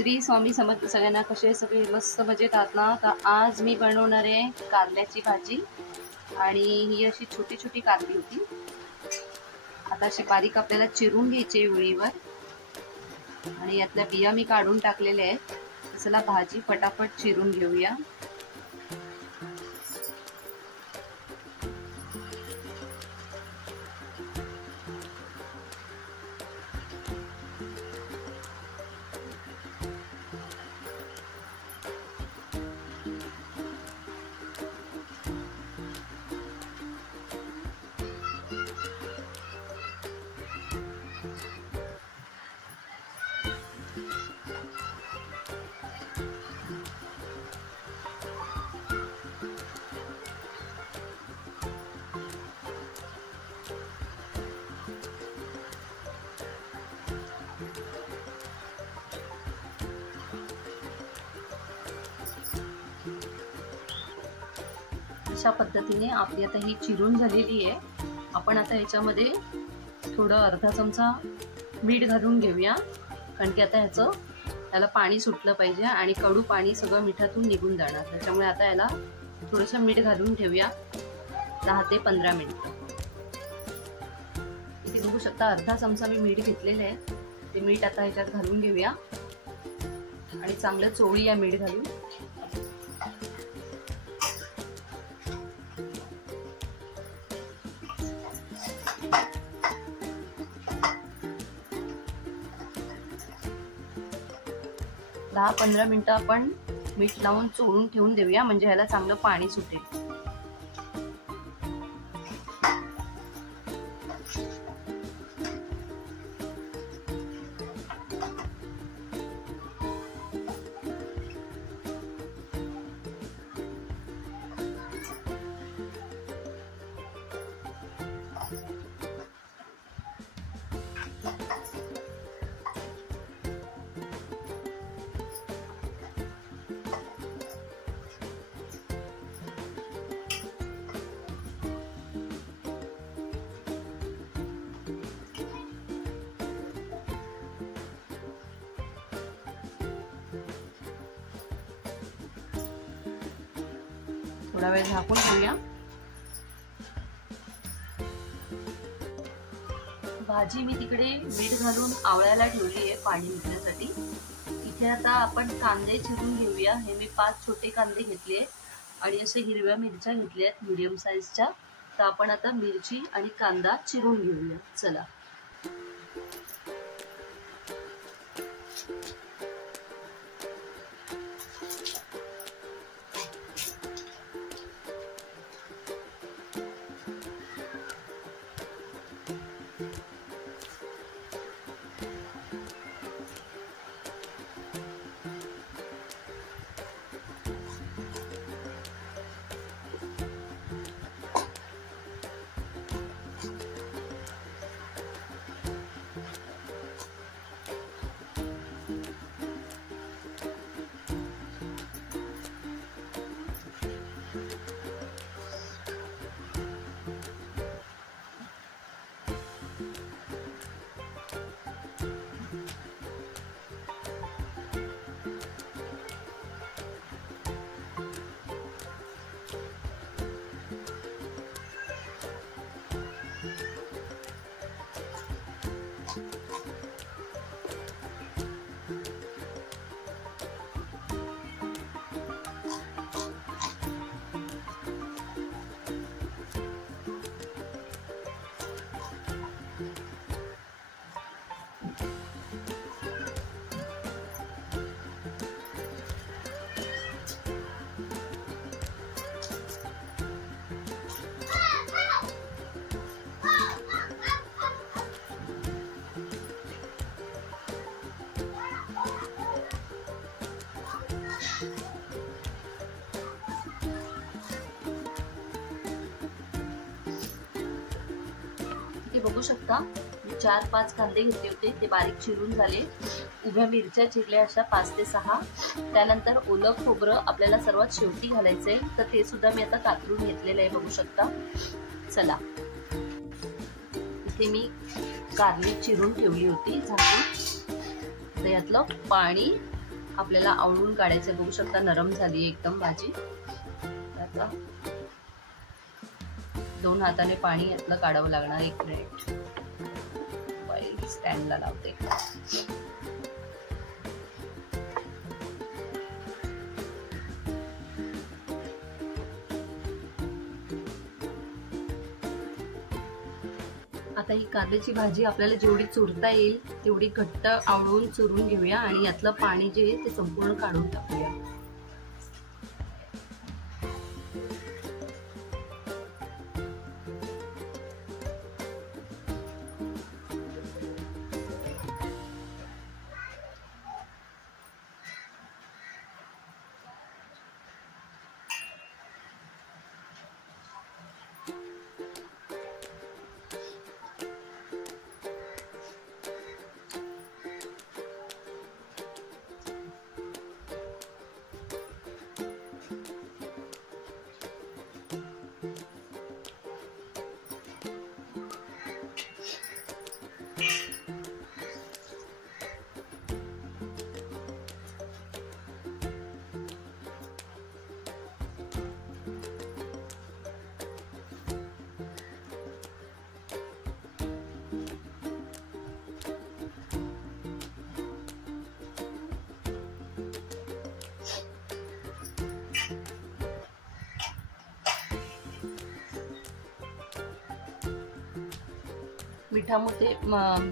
श्री स्वामी समर्थ सगळ्यांना. कसे सगळे मस्त मजेत आहात ना? तर आज मी बनवणार आहे कारल्याची भाजी आणि ही अशी छोटी छोटी कारली होती. आता अशी बारीक आपल्याला चिरून घ्यायची वेळीवर आणि यातल्या बिया मी काढून टाकलेल्या आहेत. चला भाजी फटाफट चिरून घेऊया. अशा पद्धतीने आपली आता ही चिरून झालेली आहे. आपण आता ह्याच्यामध्ये थोडं अर्धा चमचा मीठ घालून घेऊया, कारण की आता याला पाणी सुटलं पाहिजे आणि कडू पाणी सगळं मिठातून निघून जाणार. त्याच्यामुळे आता याला थोडंसं मीठ घालून ठेवूया 10 ते 15 मिनिटं. इथे बघू शकता अर्धा चमचा मी मीठ घेतलेलं आहे. ते मीठ आता ह्याच्यात घालून घेऊया आणि चांगलं चोळूया मीठ घालून. दहा 15 मिनिटं आपण मीठ लावून चोळून ठेवून देऊया, म्हणजे ह्याला चांगलं पाणी सुटेल. थोडा वेळ झाकून ठेवूया. भाजी मी तिकडे मीठ घालून आवळायला ठेवली आहे पाणी निघण्यासाठी. इथे आता आपण कांदे चिरून घेऊया. हे मी 5 छोटे कांदे घेतले आणि असे हिरव्या मिरच्या घेतल्या आहेत मीडियम साईजच्या. तर आपण आता मिरची आणि कांदा चिरून घेऊया. चला. बघू शकता मी 4-5 कांदे घेतले होते, ते बारीक चिरून झाले. उभ्या मिरच्या चिरल्या अशा 5 ते 6. त्यानंतर ओलं खोबरं आपल्याला सर्वात शेवटी घालायचंय, तर ते सुद्धा मी आता कातरून घेतलेलं आहे. बघू शकता. चला, इथे मी कारली चिरून ठेवली होती झाकून. तर यातलं पाणी आपल्याला आवळून काढायचं. बघू शकता नरम झाली एकदम भाजी. आता 2 हाताने पाणी यातलं काढावं लागणार. 1 मिनिट मोबाईल स्टँडला लावते. आता ही कारल्याची भाजी आपल्याला जेवढी चुरता येईल तेवढी घट्ट आवळून चुरून घेऊया आणि यातलं पाणी जे आहे ते संपूर्ण काढून टाकूया.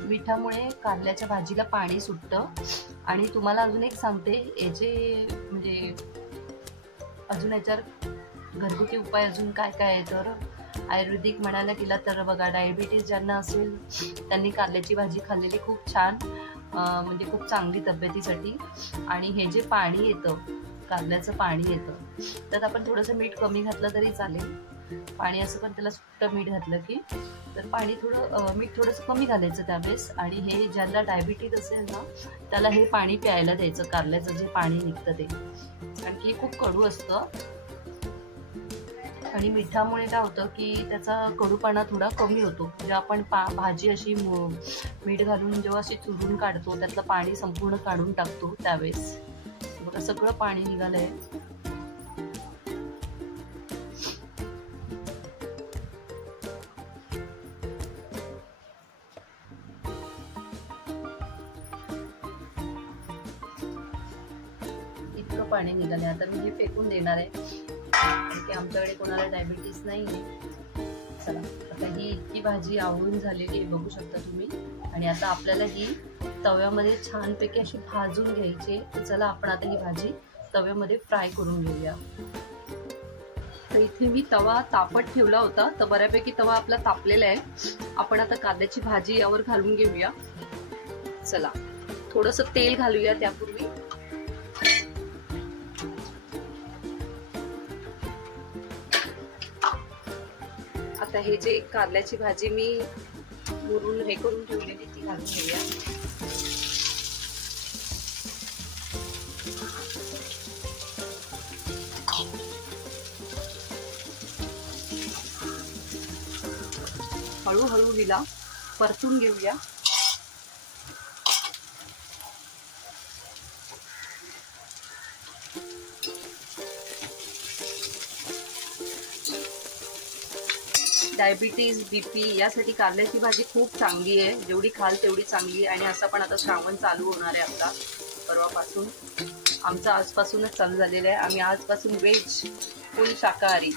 मिठामुळे कारल्याच्या भाजीला पाणी सुटतं. आणि तुम्हाला अजून एक सांगते, याचे म्हणजे अजून याच्यावर घरगुती उपाय अजून काय काय आहे. तर आयुर्वेदिक म्हणायला गेला तर बघा, डायबिटीज ज्यांना असेल त्यांनी कारल्याची भाजी खाल्लेली खूप छान, म्हणजे खूप चांगली तब्येतीसाठी. आणि हे जे पाणी येतं, कारल्याचं पाणी येतं, त्यात आपण थोडंसं मीठ कमी घातलं तरी चालेल. पाणी असं पण त्याला सुट्टं मीठ घातलं की, तर पाणी मीठ थोडंसं कमी घालायचं त्यावेळेस. आणि हे ज्यांना डायबिटीज असेल ना त्याला हे पाणी प्यायला द्यायचं, कारल्याचं जे पाणी निघतं ते. आणखी खूप कडू असतं आणि मिठामुळे काय होतं की त्याचा कडूपणा थोडा कमी होतो. म्हणजे आपण भाजी अशी मीठ घालून जेव्हा अशी चुरून काढतो त्यातलं पाणी संपूर्ण काढून टाकतो त्यावेळेस बघा सगळं पाणी निघालंय. इतकं पाणी निघालंय. आता मी हे फेकून देणार आहे की आमच्याकडे कोणाला डायबिटीस नाही आहे. चला, आता ही इतकी भाजी आवळून झालेली आहे बघू शकता तुम्ही. आणि आता आपल्याला ही तव्यामध्ये छानपैकी अशी भाजून घ्यायची. तर चला आपण आता ही भाजी तव्यामध्ये फ्राय करून घेऊया. तर इथे मी तवा तापत ठेवला होता, तर बऱ्यापैकी तवा आपला तापलेला आहे. आपण आता कारल्याची भाजी यावर घालून घेऊया. चला, थोडंसं तेल घालूया त्यापूर्वी. आता हे जे कारल्याची भाजी मी मुरून हे करून ठेवलेली ती घालून घेऊया. हळूहळू हिला परतून घेऊया. डायबिटीज, बीपी यासाठी कारल्याची भाजी खूप चांगली आहे. जेवढी खाल तेवढी चांगली आहे. आणि असं पण आता श्रावण चालू होणार आहे आपला परवापासून. आमचं आजपासूनच चालू झालेलं आहे. आम्ही आजपासून व्हेज, फुल शाकाहारी.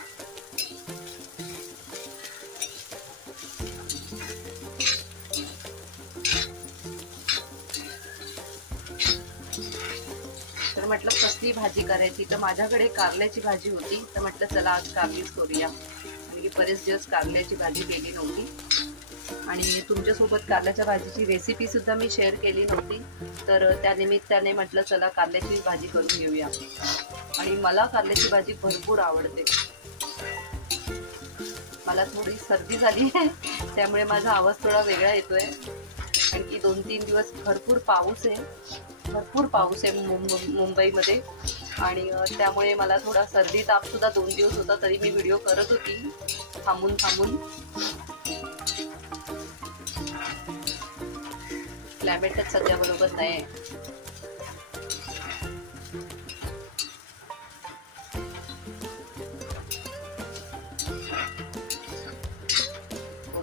तर म्हटलं कसली भाजी करायची, तर माझ्याकडे कारल्याची भाजी होती. तर म्हटलं चला आज कारलीच करूया. बरेच दिवस कारल्याची भाजी केली नव्हती आणि तुमच्यासोबत कारल्याच्या भाजीची रेसिपी सुद्धा मी शेअर केली नव्हती. तर त्या निमित्ताने म्हटलं चला कारल्याची भाजी करून घेऊया. आणि मला कारल्याची भाजी भरपूर आवडते. मला थोडी सर्दी झाली आहे त्यामुळे माझा आवाज थोडा वेगळा येतोय. आणखी 2-3 दिवस भरपूर पाऊस आहे मुंबईमध्ये. आणि त्यामुळे मला थोडा सर्दी ताप सुद्धा 2 दिवस होता. तरी मी व्हिडिओ करत होती थांबून. क्लायमेटच सध्या बरोबर नाही.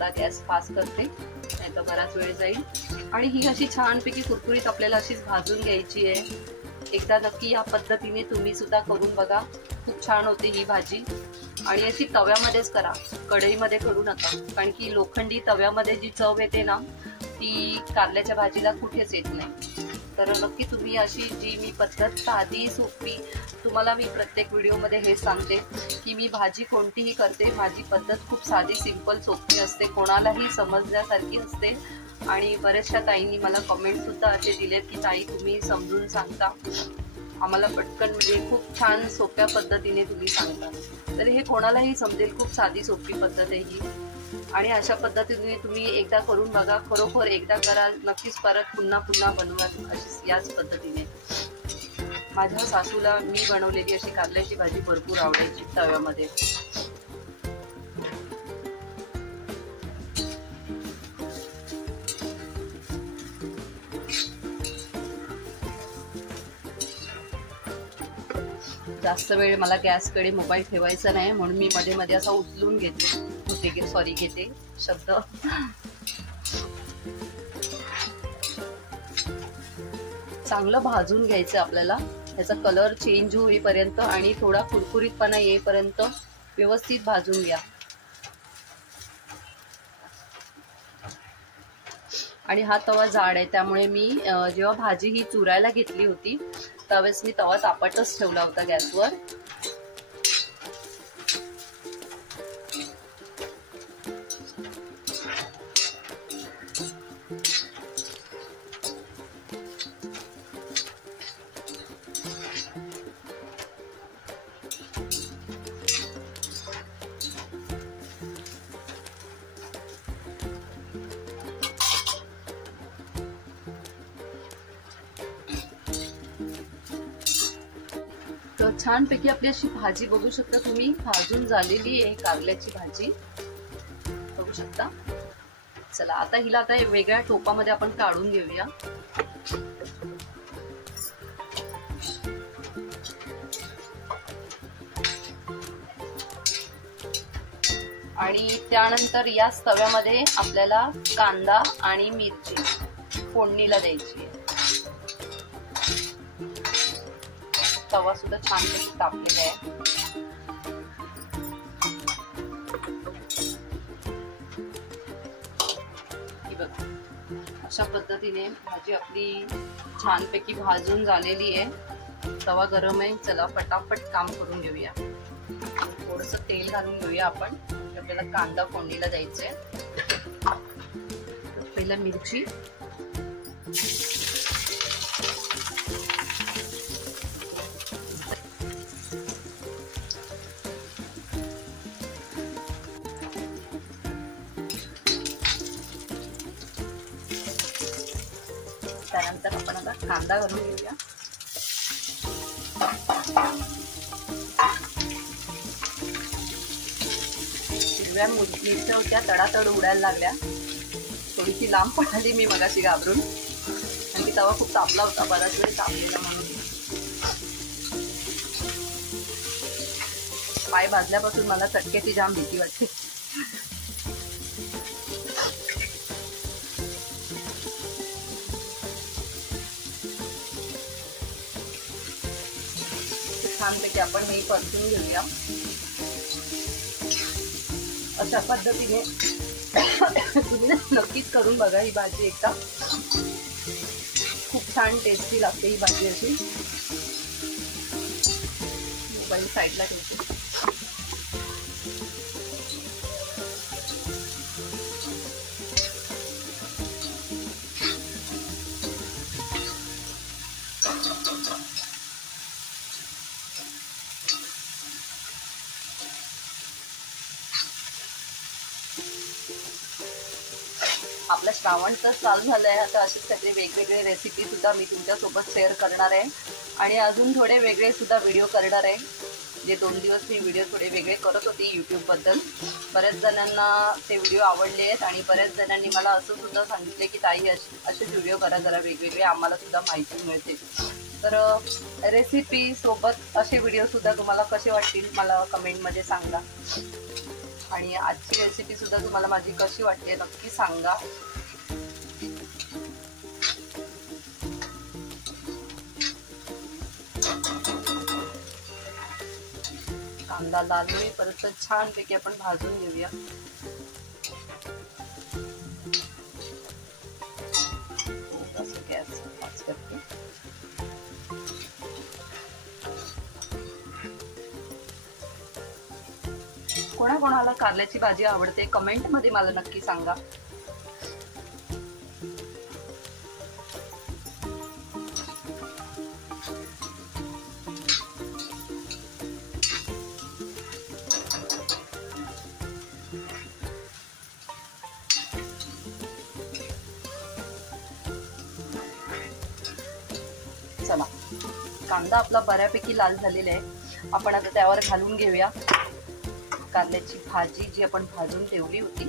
चला गॅस फास्ट करते, नाही तर बराच वेळ जाईल। आणि ही अशी छानपैकी कुरकुरीत आपल्याला अशीच भाजून घ्यायची आहे। एकदा नक्की या पद्धतीने तुम्ही सुद्धा करून बघा, खूप छान होते ही भाजी। आणि अशी तव्यामध्येच करा, कढईमध्ये करू नका, कारण की लोखंडी तव्यामध्ये जी चव येते ना ती कारल्याच्या भाजीला कुठेच येत नाही। तर नक्की तुम्ही अशी जी मी पद्धत साधी सोपी, तुम्हाला मी प्रत्येक व्हिडिओमध्ये हे सांगते की मी भाजी कोणतीही करते, माझी पद्धत खूप साधी सिंपल सोपी असते, कोणालाही समजण्यासारखी असते। आणि बऱ्याचशा ताईंनी मला कमेंट सुद्धा असे दिलेत की ताई तुम्ही समजून सांगता, आम्हाला पटकन म्हणजे खूप छान सोप्या पद्धतीने तुम्ही सांगता। तर हे कोणालाही समजेल, खूप साधी सोपी पद्धत आहे ही। आणि अशा पद्धतीने तुम्ही एकदा करून बघा, खरोखर एकदा करा, नक्कीच परत पुन्हा पुन्हा बनवा अशी याच पद्धतीने। माझ्या सासूला मी बनवलेली अशी कारल्याची भाजी भरपूर आवडायची तव्यामध्ये। जास्त वेळ मला गॅसकडे मोबाईल ठेवायचा नाही, म्हणून मी मध्ये मध्ये असा उचलून घेते शब्द। चांगलं भाजून घ्यायचं आपल्याला, त्याचा कलर चेंज होईपर्यंत आणि थोडा कुरकुरीतपणा येईपर्यंत व्यवस्थित भाजून घ्या। आणि हा तवा जाड आहे, त्यामुळे मी जेव्हा भाजी ही चुरायला घेतली होती त्यावेळेस मी तवा तापतच ठेवला होता गॅसवर। तर छानपैकी आपली अशी भाजी बघू शकता तुम्ही, भाजून झालेली आहे कारल्याची भाजी बघू शकता। चला आता हिला आता वेगळ्या टोपामध्ये आपण काढून घेऊया। आणि त्यानंतर याच तव्यामध्ये आपल्याला कांदा आणि मिरची फोडणीला द्यायची आहे। तवा सुद्धा छानपैकी तापलेला आहे। बघा अशा पद्धतीने भाजी आपली छानपैकी भाजून झालेली आहे। तवा गरम आहे, चला फटाफट काम करून घेऊया। थोडस तेल घालून घेऊया आपण, आपल्याला कांदा फोडणीला द्यायचंय। पहिला मिरची, त्यानंतर आपण आता कांदा घालून घेऊया। हिरव्या मिरच्या होत्या, तडातड उडायला लागल्या, थोडीशी लांब पडाली मी मगाशी घाबरून, आणि ती तवा खूप तापला होता, बराच वेळ तापलेला म्हणून। पाय भाजल्यापासून मला चटक्याची जाम भीती वाटते। छानपैकी आपण हे परतून घेऊया। अशा पद्धतीने तुम्ही नक्कीच करून बघा ही भाजी एकदा, खूप छान टेस्टी लागते ही भाजी अशी। मोबाईल साईडला ठेवते। आपलं श्रावण तर चालू झालंय, आता असेच काहीतरी वेगवेगळे रेसिपी सुद्धा मी तुमच्यासोबत शेअर करणार आहे, आणि अजून थोडे वेगळे सुद्धा व्हिडिओ करणार आहे। जे 2 दिवस मी व्हिडिओ थोडे वेगळे करत होते यूट्यूबबद्दल, बऱ्याच जणांना ते व्हिडिओ आवडले आहेत, आणि बऱ्याच जणांनी मला असं सुद्धा सांगितले की ताई असेच व्हिडिओ करा जरा वेगवेगळे, आम्हाला सुद्धा माहिती मिळते। तर रेसिपी सोबत असे व्हिडिओ सुद्धा तुम्हाला कसे वाटतील मला कमेंटमध्ये सांगा। आणि आजची रेसिपी सुद्धा तुम्हाला माझी कशी वाटते नक्की सांगा. कांदा लाल होईपर्यंत छानपैकी आपण भाजून घेऊया. गॅस पाच करते. कोणाकोणाला कारल्याची भाजी आवडते कमेंट मध्ये मला नक्की सांगा. चला, कांदा आपला बऱ्यापैकी लाल झालेला आहे. आपण आता त्यावर घालून घेऊया कारल्याची भाजी जी आपण भाजून ठेवली होती.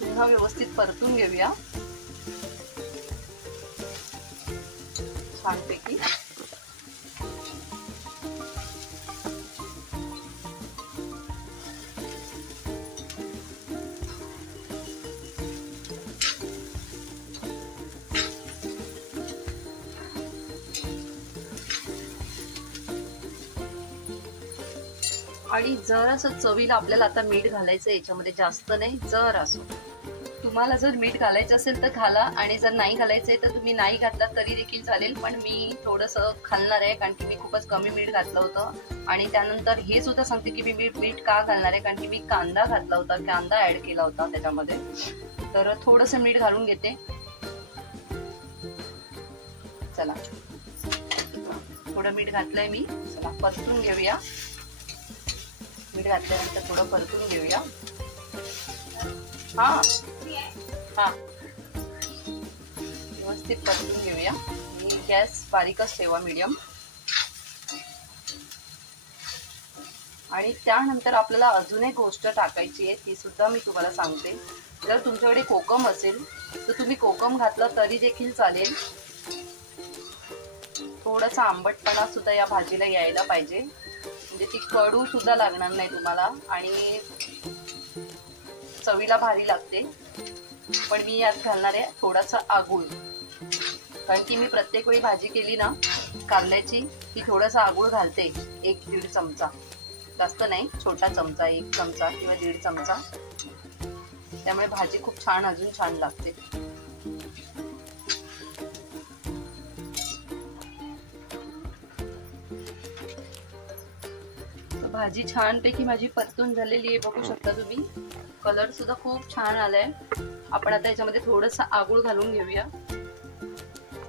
पुन्हा व्यवस्थित परतून घेऊया छानपैकी. आणि जरासं चवीला आपल्याला आता मीठ घालायचं याच्यामध्ये, जास्त नाही, जर असो. तुम्हाला जर मीठ घालायचं असेल तर घाला आणि जर नाही घालायचंय तर तुम्ही नाही घातला तरी देखील चालेल. पण मी थोडंसं घालणार आहे कारण की मी खूपच कमी मीठ घातलं होतं. आणि त्यानंतर हे सुद्धा सांगते की मी मीठ का घालणार आहे, कारण की मी कांदा घातला होता, कांदा ऍड केला होता त्याच्यामध्ये. तर थोडंसं मीठ घालून घेते. चला, थोडं मीठ घातलंय मी. चला परतून घेऊया. मीठ घातल्यानंतर थोडं परतून घेऊया. हा हा व्यवस्थित परतून घेऊया. गॅस बारीकच ठेवा, मीडियम. आणि त्यानंतर आपल्याला अजून एक गोष्ट टाकायची आहे, ती सुद्धा मी तुम्हाला सांगते. जर तुमच्याकडे कोकम असेल तर तुम्ही कोकम घातलं तरी देखील चालेल. थोडासा आंबटपणा सुद्धा या भाजीला यायला पाहिजे, म्हणजे ती कडू सुद्धा लागणार नाही तुम्हाला आणि चवीला भारी लागते. पण मी यात घालणार आहे थोडासा आगूळ, कारण की मी प्रत्येक वेळी भाजी केली ना कारल्याची की थोडासा आगूळ घालते. 1-1.5 चमचा, जास्त नाही, छोटा चमचा, 1 चमचा किंवा 1.5 चमचा. त्यामुळे भाजी खूप छान, अजून छान लागते. भाजी छानपैकी माझी परतून झालेली आहे, बघू शकता तुम्ही. कलर सुद्धा खूप छान आलाय. आपण आता याच्यामध्ये थोडंसं आगूळ घालून घेऊया.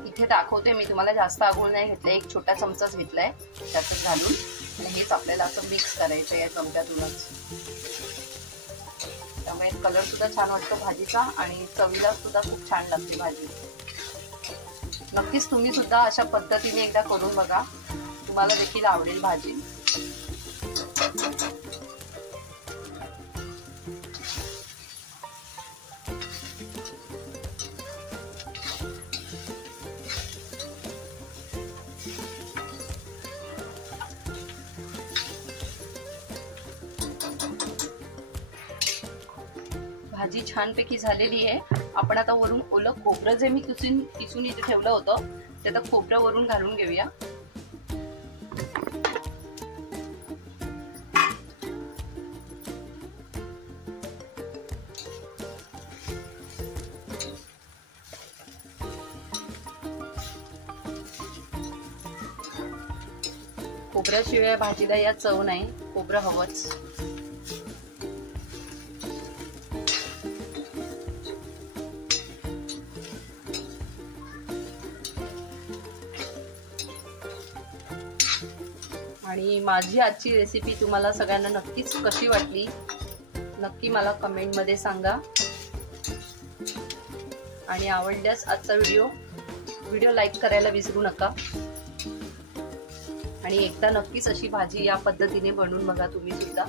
इथे दाखवते मी तुम्हाला, जास्त आगूळ नाही घेतलाय, 1 छोटा चमचाच घेतलाय त्यातच घालून. आणि हेच आपल्याला असं मिक्स करायचं या चमच्यातूनच. त्यामुळे कलर सुद्धा छान वाटतो भाजीचा आणि चवीला सुद्धा खूप छान लागते भाजी. नक्कीच तुम्ही सुद्धा अशा पद्धतीने एकदा करून बघा, तुम्हाला देखील आवडेल भाजी. भाजी छानपैकी झालेली आहे. आपण आता वरून ओलं खोबरं जे मी किसून इथे ठेवलं होतं ते आता खोबरं वरून घालून घेऊया. खोबऱ्याशिवाय भाजीला या चव नाही, खोबरं हवंच. आणि माझी आजची रेसिपी तुम्हाला सगळ्यांना नक्कीच कशी वाटली नक्की मला कमेंट मध्ये सांगा. आणि आवडल्यास आजचा व्हिडिओ लाईक करायला विसरू नका. आणि एकदा नक्कीच अशी भाजी या पद्धतीने बनवून बघा तुम्ही सुद्धा.